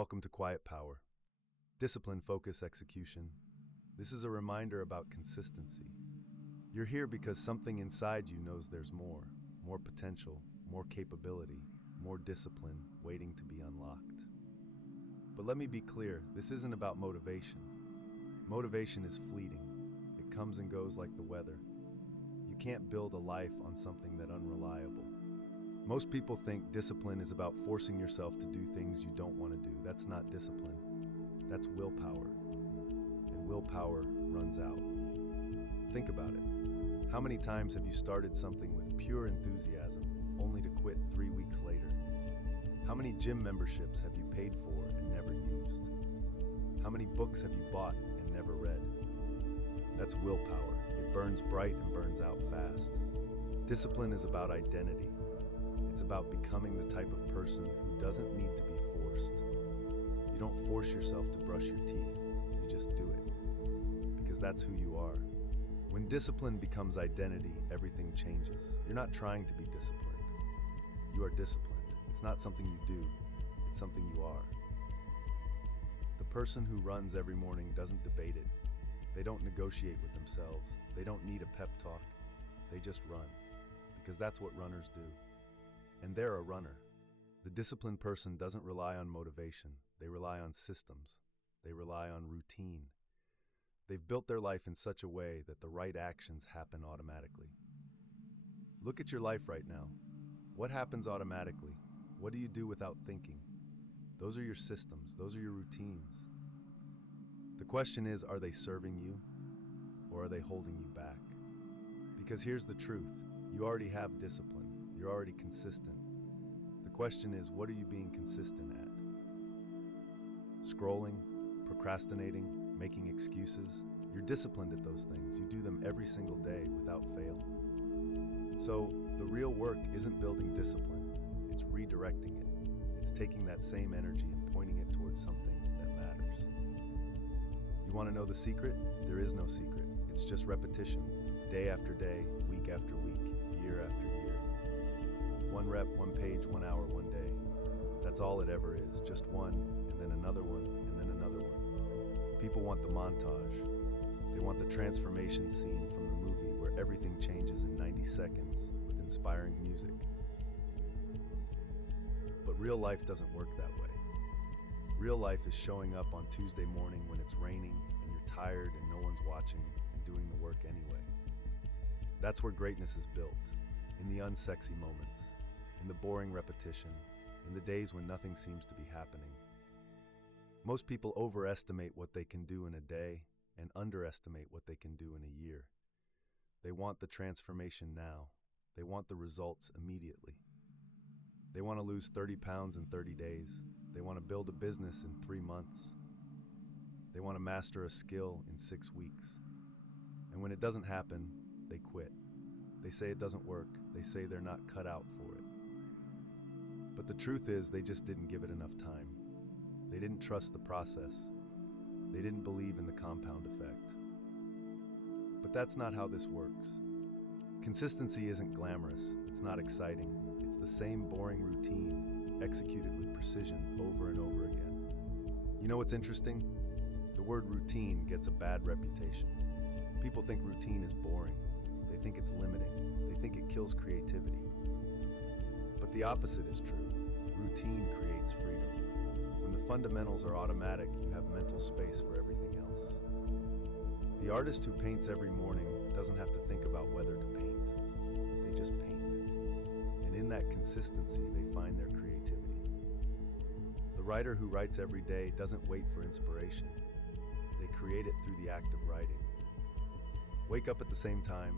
Welcome to Quiet Power. Discipline, focus, execution. This is a reminder about consistency. You're here because something inside you knows there's more potential, more capability, more discipline waiting to be unlocked. But let me be clear, this isn't about motivation. Motivation is fleeting. It comes and goes like the weather. You can't build a life on something that's unreliable. Most people think discipline is about forcing yourself to do things you don't want to do. That's not discipline. That's willpower. And willpower runs out. Think about it. How many times have you started something with pure enthusiasm, only to quit 3 weeks later? How many gym memberships have you paid for and never used? How many books have you bought and never read? That's willpower. It burns bright and burns out fast. Discipline is about identity. It's about becoming the type of person who doesn't need to be forced. You don't force yourself to brush your teeth. You just do it. Because that's who you are. When discipline becomes identity, everything changes. You're not trying to be disciplined. You are disciplined. It's not something you do. It's something you are. The person who runs every morning doesn't debate it. They don't negotiate with themselves. They don't need a pep talk. They just run. Because that's what runners do. And they're a runner. The disciplined person doesn't rely on motivation. They rely on systems. They rely on routine. They've built their life in such a way that the right actions happen automatically. Look at your life right now. What happens automatically? What do you do without thinking? Those are your systems. Those are your routines. The question is, are they serving you or are they holding you back? Because here's the truth. You already have discipline. You're already consistent. The question is, what are you being consistent at? Scrolling, procrastinating, making excuses. You're disciplined at those things. You do them every single day without fail. So the real work isn't building discipline. It's redirecting it. It's taking that same energy and pointing it towards something that matters. You want to know the secret? There is no secret. It's just repetition. Day after day, week after week, year after year. One rep, one page, 1 hour, 1 day. That's all it ever is. Just one, and then another one, and then another one. People want the montage. They want the transformation scene from the movie where everything changes in 90 seconds with inspiring music. But real life doesn't work that way. Real life is showing up on Tuesday morning when it's raining and you're tired and no one's watching and doing the work anyway. That's where greatness is built, in the unsexy moments, in the boring repetition, in the days when nothing seems to be happening. Most people overestimate what they can do in a day and underestimate what they can do in a year. They want the transformation now. They want the results immediately. They want to lose 30 pounds in 30 days. They want to build a business in 3 months. They want to master a skill in 6 weeks. And when it doesn't happen, they quit. They say it doesn't work. They say they're not cut out for it. But the truth is, they just didn't give it enough time. They didn't trust the process. They didn't believe in the compound effect. But that's not how this works. Consistency isn't glamorous. It's not exciting. It's the same boring routine, executed with precision over and over again. You know what's interesting? The word routine gets a bad reputation. People think routine is boring. They think it's limiting. They think it kills creativity. But the opposite is true. Routine creates freedom. When the fundamentals are automatic, you have mental space for everything else. The artist who paints every morning doesn't have to think about whether to paint. They just paint. And in that consistency, they find their creativity. The writer who writes every day doesn't wait for inspiration. They create it through the act of writing. Wake up at the same time,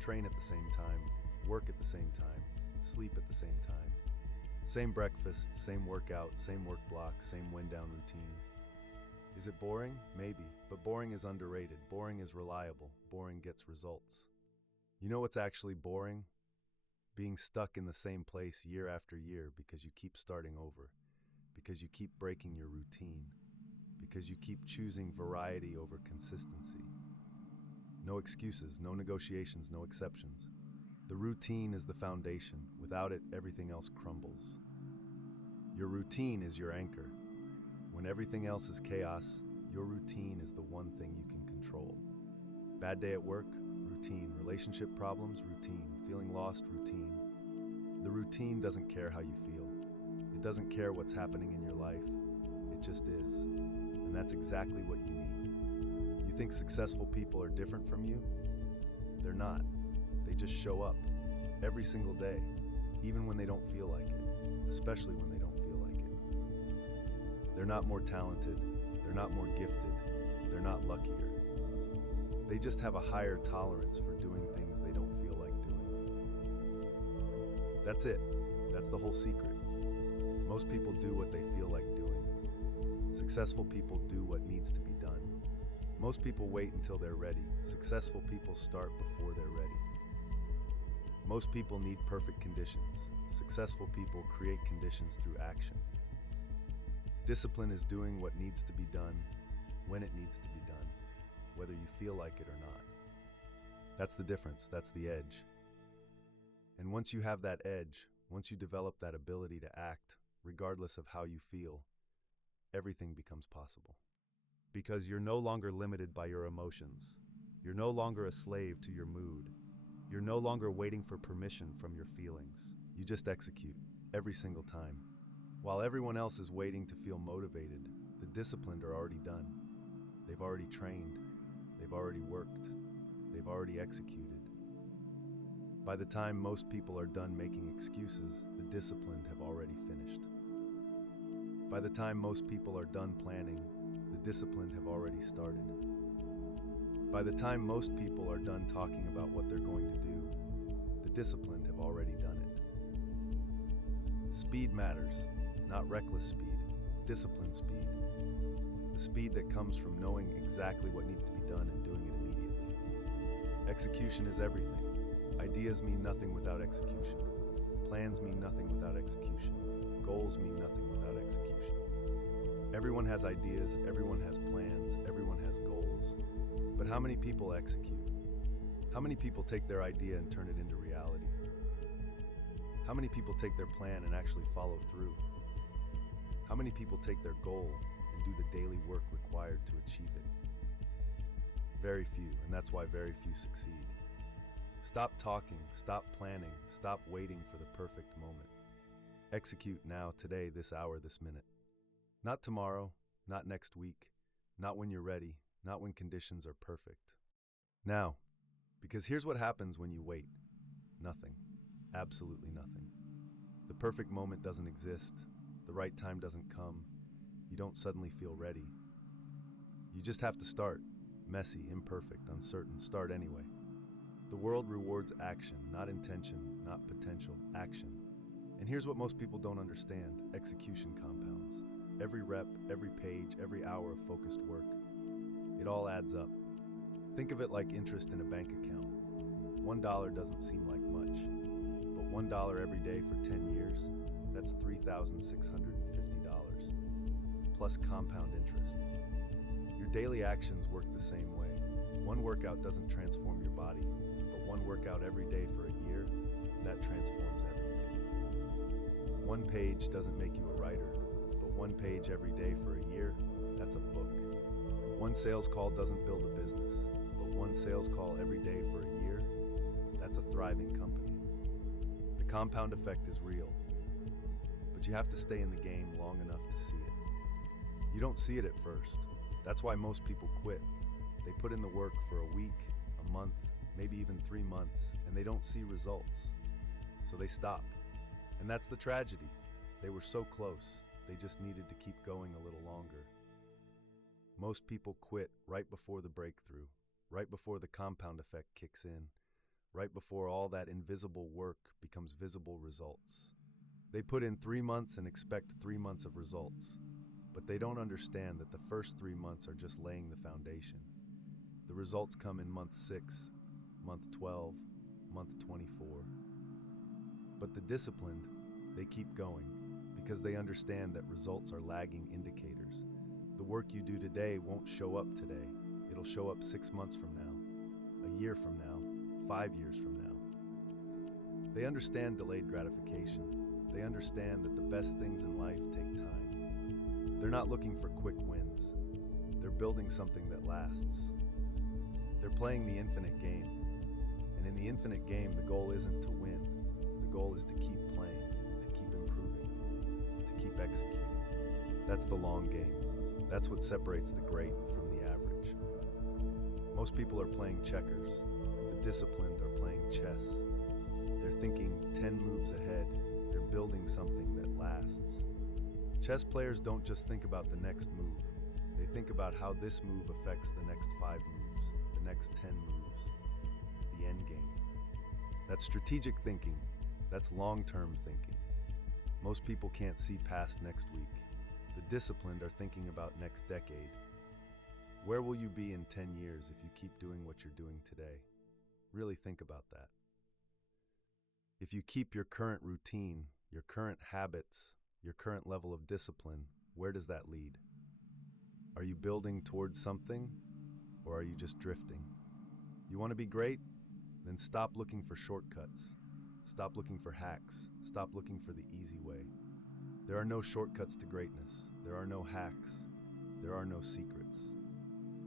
train at the same time, work at the same time, sleep at the same time. Same breakfast, same workout, same work block, same wind-down routine. Is it boring? Maybe, but boring is underrated. Boring is reliable. Boring gets results. You know what's actually boring? Being stuck in the same place year after year because you keep starting over, because you keep breaking your routine, because you keep choosing variety over consistency. No excuses, no negotiations, no exceptions. The routine is the foundation. Without it, everything else crumbles. Your routine is your anchor. When everything else is chaos, your routine is the one thing you can control. Bad day at work, routine. Relationship problems, routine. Feeling lost, routine. The routine doesn't care how you feel. It doesn't care what's happening in your life. It just is. And that's exactly what you need. You think successful people are different from you? They're not. They just show up every single day, even when they don't feel like it, especially when they don't feel like it. They're not more talented. They're not more gifted. They're not luckier. They just have a higher tolerance for doing things they don't feel like doing. That's it. That's the whole secret. Most people do what they feel like doing. Successful people do what needs to be done. Most people wait until they're ready. Successful people start before they're ready. Most people need perfect conditions. Successful people create conditions through action. Discipline is doing what needs to be done when it needs to be done, whether you feel like it or not. That's the difference. That's the edge. And once you have that edge, once you develop that ability to act, regardless of how you feel, everything becomes possible. Because you're no longer limited by your emotions. You're no longer a slave to your mood. You're no longer waiting for permission from your feelings. You just execute every single time. While everyone else is waiting to feel motivated, the disciplined are already done. They've already trained. They've already worked. They've already executed. By the time most people are done making excuses, the disciplined have already finished. By the time most people are done planning, the disciplined have already started. By the time most people are done talking about what they're going to do, the disciplined have already done it. Speed matters, not reckless speed, disciplined speed. The speed that comes from knowing exactly what needs to be done and doing it immediately. Execution is everything. Ideas mean nothing without execution. Plans mean nothing without execution. Goals mean nothing without execution. Everyone has ideas, everyone has plans, everyone has goals. But how many people execute? How many people take their idea and turn it into reality? How many people take their plan and actually follow through? How many people take their goal and do the daily work required to achieve it? Very few, and that's why very few succeed. Stop talking, stop planning, stop waiting for the perfect moment. Execute now, today, this hour, this minute. Not tomorrow, not next week, not when you're ready, not when conditions are perfect. Now, because here's what happens when you wait. Nothing. Absolutely nothing. The perfect moment doesn't exist. The right time doesn't come. You don't suddenly feel ready. You just have to start. Messy, imperfect, uncertain. Start anyway. The world rewards action, not intention, not potential, action. And here's what most people don't understand. Execution compounds. Every rep, every page, every hour of focused work. It all adds up. Think of it like interest in a bank account. $1 doesn't seem like much, but $1 every day for 10 years, that's $3,650, plus compound interest. Your daily actions work the same way. One workout doesn't transform your body, but one workout every day for a year, that transforms everything. One page doesn't make you a writer, but one page every day for a year, that's a book. One sales call doesn't build a business, but one sales call every day for a year, that's a thriving company. The compound effect is real, but you have to stay in the game long enough to see it. You don't see it at first. That's why most people quit. They put in the work for a week, a month, maybe even 3 months, and they don't see results. So they stop. And that's the tragedy. They were so close, they just needed to keep going a little longer. Most people quit right before the breakthrough, right before the compound effect kicks in, right before all that invisible work becomes visible results. They put in 3 months and expect 3 months of results, but they don't understand that the first 3 months are just laying the foundation. The results come in month 6, month 12, month 24. But the disciplined, they keep going because they understand that results are lagging indicators. The work you do today won't show up today. It'll show up 6 months from now, a year from now, 5 years from now. They understand delayed gratification. They understand that the best things in life take time. They're not looking for quick wins. They're building something that lasts. They're playing the infinite game. And in the infinite game, the goal isn't to win. The goal is to keep playing, to keep improving, to keep executing. That's the long game. That's what separates the great from the average. Most people are playing checkers. The disciplined are playing chess. They're thinking 10 moves ahead. They're building something that lasts. Chess players don't just think about the next move. They think about how this move affects the next 5 moves, the next 10 moves, the end game. That's strategic thinking. That's long-term thinking. Most people can't see past next week. The disciplined are thinking about next decade. Where will you be in 10 years if you keep doing what you're doing today? Really think about that. If you keep your current routine, your current habits, your current level of discipline, where does that lead? Are you building towards something, or are you just drifting? You want to be great? Then stop looking for shortcuts. Stop looking for hacks. Stop looking for the easy way. There are no shortcuts to greatness. There are no hacks. There are no secrets.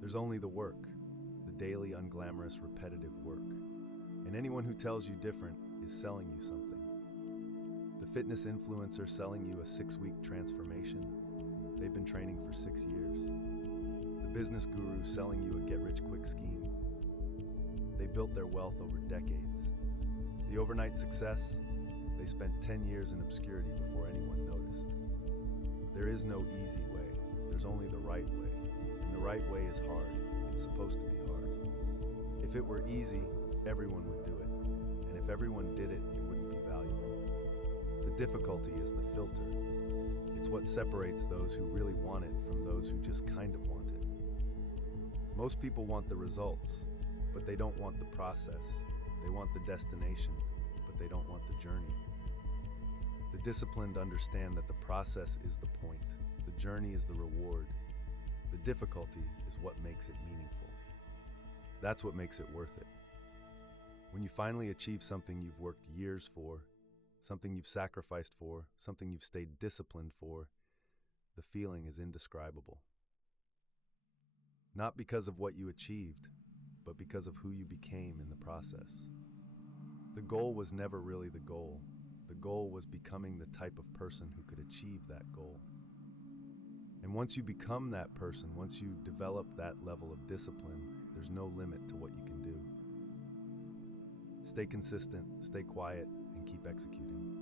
There's only the work, the daily, unglamorous, repetitive work. And anyone who tells you different is selling you something. The fitness influencer selling you a 6-week transformation, they've been training for 6 years. The business guru selling you a get-rich-quick scheme, they built their wealth over decades. The overnight success, they spent 10 years in obscurity before anyone noticed. There is no easy way, there's only the right way. And the right way is hard, it's supposed to be hard. If it were easy, everyone would do it. And if everyone did it, it wouldn't be valuable. The difficulty is the filter. It's what separates those who really want it from those who just kind of want it. Most people want the results, but they don't want the process. They want the destination, but they don't want the journey. The disciplined understand that the process is the point. The journey is the reward. The difficulty is what makes it meaningful. That's what makes it worth it. When you finally achieve something you've worked years for, something you've sacrificed for, something you've stayed disciplined for, the feeling is indescribable. Not because of what you achieved, but because of who you became in the process. The goal was never really the goal. The goal was becoming the type of person who could achieve that goal. And once you become that person, once you develop that level of discipline, there's no limit to what you can do. Stay consistent, stay quiet, and keep executing.